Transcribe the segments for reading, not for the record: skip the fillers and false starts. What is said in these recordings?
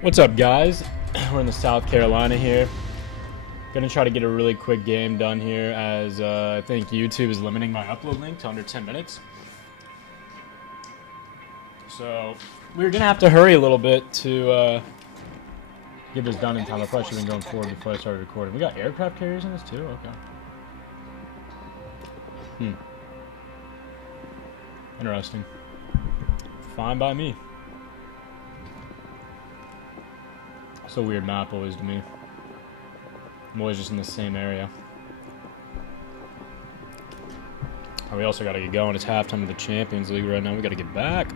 What's up, guys? We're in the South Carolina here. Gonna try to get a really quick game done here, as I think YouTube is limiting my upload link to under 10 minutes. So we're gonna have to hurry a little bit to get this done in time. I probably should have been going forward before I started recording. We got aircraft carriers in this too? Okay. Interesting. Fine by me. It's a weird map always to me. I'm always just in the same area. Oh, we also gotta get going. It's halftime of the Champions League right now. We gotta get back.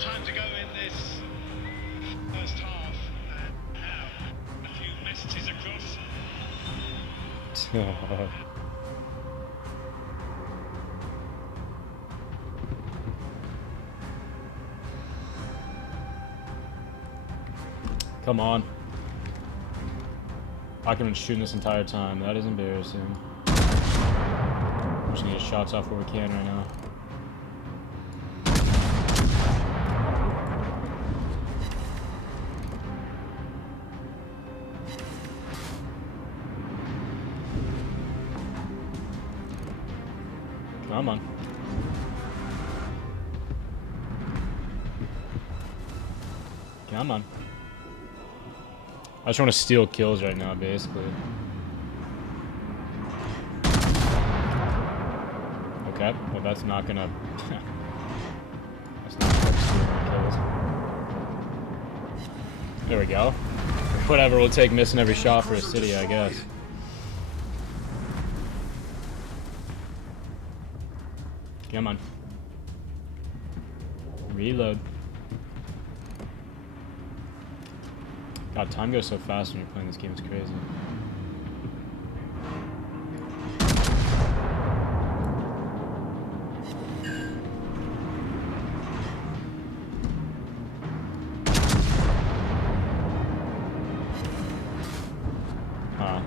Time to go in this first half, and now a few messages across. Come on. I can been shooting this entire time. That is embarrassing. We're just gonna get shots off where we can right now. Come on. Come on. I just want to steal kills right now, basically. Okay, well that's not gonna... that's not gonna steal my kills. There we go. Whatever, we'll take missing every shot for a city, I guess. Come on. Reload. God, time goes so fast when you're playing this game, it's crazy.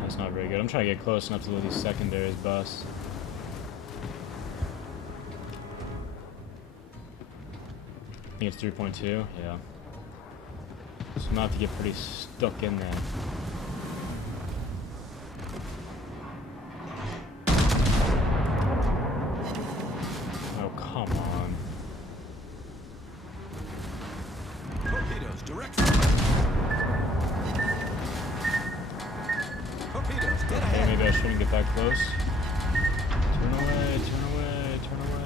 That's not very good. I'm trying to get close enough to let these secondaries bust. I think it's 3.2, yeah. So I'm gonna have to get pretty stuck in there. Oh, come on. Torpedoes, direct. Torpedoes, dead Okay, ahead. maybe I shouldn't get that close. Turn away, turn away, turn away.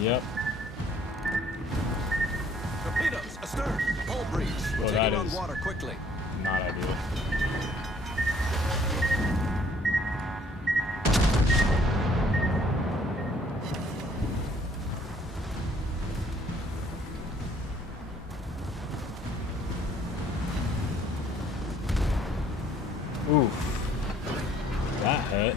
Yep. Torpedoes astern. Hull breach. We're Well, that taking on is water quickly. not ideal. Oof. That hit.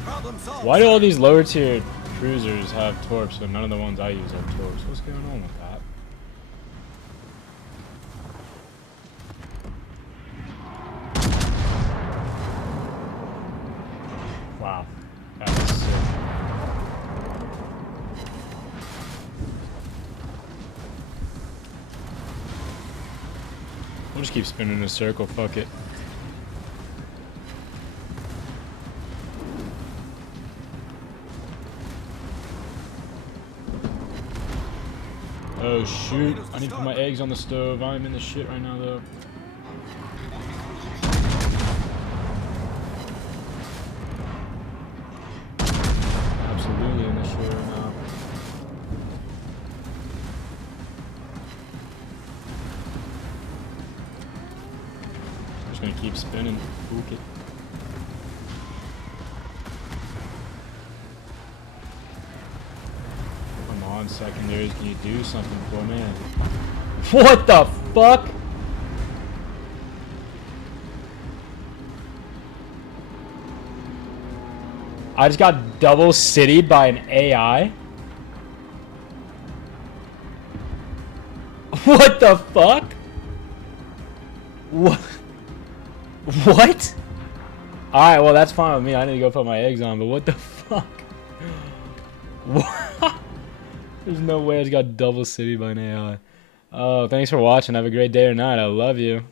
Problem solved. Why do all these lower tier cruisers have torps, but none of the ones I use have torps? What's going on with that? Wow. That is sick. We'll just keep spinning in a circle, fuck it. Oh shoot, I need to put my eggs on the stove. I'm in the shit right now though. Absolutely in the shit right now. Just gonna keep spinning. Book it. on secondaries. Can you do something for me? What the fuck? I just got double citied by an AI? What the fuck? What? What? Alright, well that's fine with me. I need to go put my eggs on, but what the fuck? What? There's no way I just got double citied by an AI. Oh, thanks for watching. Have a great day or night. I love you.